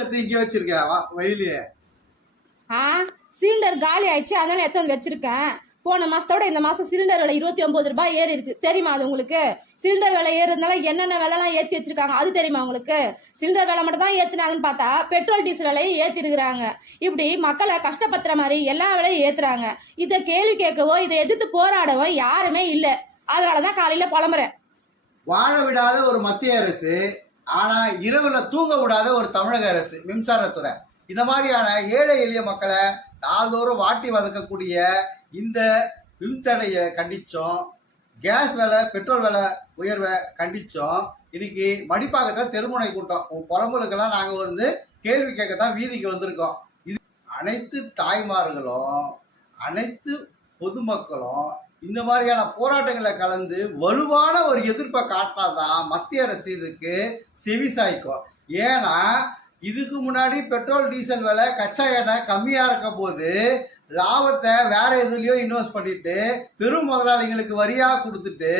Cylinder தூக்கி வச்சிருக்க வழியிலேயே. சிலிண்டர் காலி ஆயிடுச்சு, அதனால எத்தனை வச்சிருக்கேன். போன மாசத்தோட இந்த மாசம் சிலிண்டர் விலை 29 ரூபாய் ஏறி இருக்கு. தெரியுமா அது உங்களுக்கு? சிலிண்டர் விலை ஏறுறதுனால என்னென்ன விலைலாம் ஏற்றி வச்சிருக்காங்க அது தெரியுமா உங்களுக்கு? சிலிண்டர் விலை மட்டும் தான் ஏற்றினாங்கன்னு பார்த்தா பெட்ரோல் டீசல் விலையும் ஏற்றி இருக்கிறாங்க. இப்படி மக்களை கஷ்டப்படுத்துற மாதிரி எல்லா விலையும் ஏற்றுறாங்க. இதை கேள்வி கேட்கவோ இதை எதிர்த்து போராடவோ யாருமே இல்லை. அதனாலதான் காலையில புலம்புறேன். வாழ விடாத ஒரு மத்திய அரசு, ஆனா இரவுல தூங்க விடாத ஒரு தமிழக அரசு மின்சாரத்துறை. இந்த மாதிரியான ஏழை எளிய மக்களை நாள்தோறும் வாட்டி வதக்கக்கூடிய இந்த மின்தடையை கண்டிச்சோம், கேஸ் விலை பெட்ரோல் விலை உயர்வை கண்டிச்சோம். இன்னைக்கு மடிப்பாக்கத்தில் தெருமுனை கூட்டம். புலம்புகளுக்கெல்லாம் நாங்கள் வந்து கேள்வி கேட்கத்தான் வீதிக்கு வந்திருக்கோம். இது அனைத்து தாய்மார்களும் அனைத்து பொதுமக்களும் இந்த மாதிரியான போராட்டங்களை கலந்து வலுவான ஒரு எதிர்ப்பை காட்டினாதான் மத்திய அரசு இதுக்கு செவிசாய்க்கும். ஏன்னா இதுக்கு முன்னாடி பெட்ரோல் டீசல் விலை கச்சா எண்ணெய் கம்மியா இருக்க போது லாபத்தை வேற எதுலயோ இன்வெஸ்ட் பண்ணிட்டு பெரும் முதலாளிகளுக்கு வரியா கொடுத்துட்டு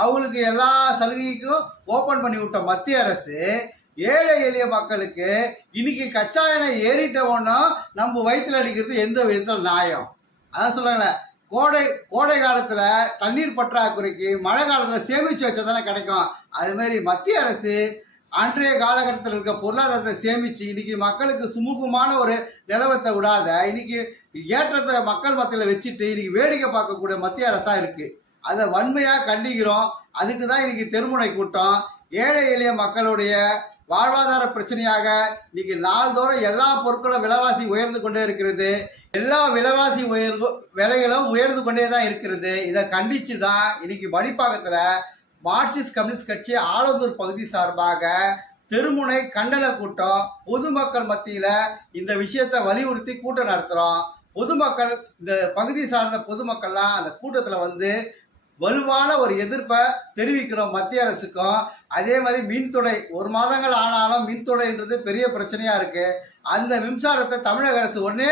அவங்களுக்கு எல்லா சலுகைக்கும் ஓபன் பண்ணி விட்ட மத்திய அரசு ஏழை எளிய மக்களுக்கு இன்னைக்கு கச்சா எண்ணெய் ஏறிட்டோன்னா நம்ம வயிற்றுல அடிக்கிறது எந்த விதத்தில் நியாயம்? அதான் சொல்லுங்களேன், கோடை காலத்துல தண்ணீர் பற்றாக்குறைக்கு மழை காலத்துல சேமிச்சு வச்சதானே கிடைக்கும். அது மாதிரி மத்திய அரசு அன்றைய காலகட்டத்தில் இருக்க பொருளாதாரத்தை சேமிச்சு இன்னைக்கு மக்களுக்கு சுமூகமான ஒரு நிலவரத்தை விடாத இன்னைக்கு ஏற்றத்தை மக்கள் மத்தியில் வச்சுட்டு இன்னைக்கு வேடிக்கை பார்க்கக்கூடிய மத்திய அரசா இருக்கு. அதை வன்மையா கண்டிக்கிறோம். அதுக்கு தான் இன்னைக்கு தெருமுனை கூட்டம். ஏழை எளிய மக்களுடைய வாழ்வாதார பிரச்சனையாக இன்னைக்கு நாள்தோறும் எல்லா பொருட்களும் விலைவாசி உயர்ந்து கொண்டே இருக்கிறது. எல்லா விலைவாசி விலைகளும் உயர்ந்து கொண்டே தான் இருக்கிறது. இதை கண்டிச்சு தான் இன்னைக்கு மடிப்பாக்கத்துல மார்க்சிஸ்ட் கம்யூனிஸ்ட் கட்சி ஆலந்தூர் பகுதி சார்பாக தெருமுனை கண்டன கூட்டம் பொதுமக்கள் மத்தியில இந்த விஷயத்தை வலியுறுத்தி கூட்டம் நடத்துறோம். பொதுமக்கள் இந்த பகுதி சார்ந்த பொதுமக்கள்லாம் அந்த கூட்டத்துல வந்து வலுவான ஒரு எதிர்ப்பை தெரிவிக்கிறோம் மத்திய அரசுக்கும். அதே மாதிரி மின்துறை 1 மாதங்கள் ஆனாலும் மின்துறைன்றது பெரிய பிரச்சனையா இருக்கு. அந்த மின்சாரத்தை தமிழக அரசு உடனே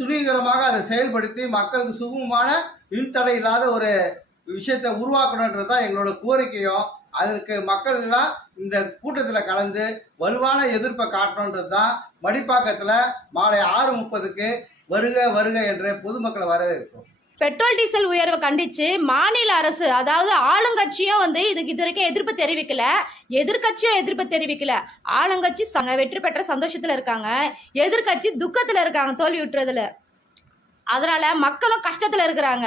துணிகரமாக அதை செயல்படுத்தி மக்களுக்கு சுகமமான மின்தடை இல்லாத ஒரு விஷயத்தை உருவாக்கணுன்றது தான் எங்களோட கோரிக்கையும். அதற்கு மக்கள் எல்லாம் இந்த கூட்டத்தில் கலந்து வலுவான எதிர்ப்பை காட்டணுன்றது தான் மடிப்பாக்கத்தில் மாலை 6:30க்கு வருக வருக என்று பொதுமக்களை வரவேற்கிறோம். பெட்ரோல் டீசல் உயர்வை கண்டிச்சு மாநில அரசு, அதாவது ஆளுங்கட்சியும் வந்து இதுக்கு இது வரைக்கும் எதிர்ப்பு தெரிவிக்கல, எதிர்கட்சியும் எதிர்ப்பு தெரிவிக்கல. ஆளுங்கட்சி வெற்றி பெற்ற சந்தோஷத்துல இருக்காங்க, எதிர்கட்சி துக்கத்துல இருக்காங்க தோல்வி விட்டுறதுல. அதனால மக்களும் கஷ்டத்துல இருக்கிறாங்க.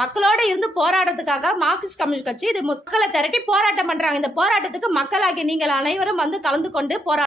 மக்களோட இருந்து போராட்டத்துக்காக மார்க்சிஸ்ட் கம்யூனிஸ்ட் கட்சி இது மக்களை திரட்டி போராட்டம் பண்றாங்க. இந்த போராட்டத்துக்கு மக்களாகிய நீங்கள் அனைவரும் வந்து கலந்து கொண்டு போராட்டம்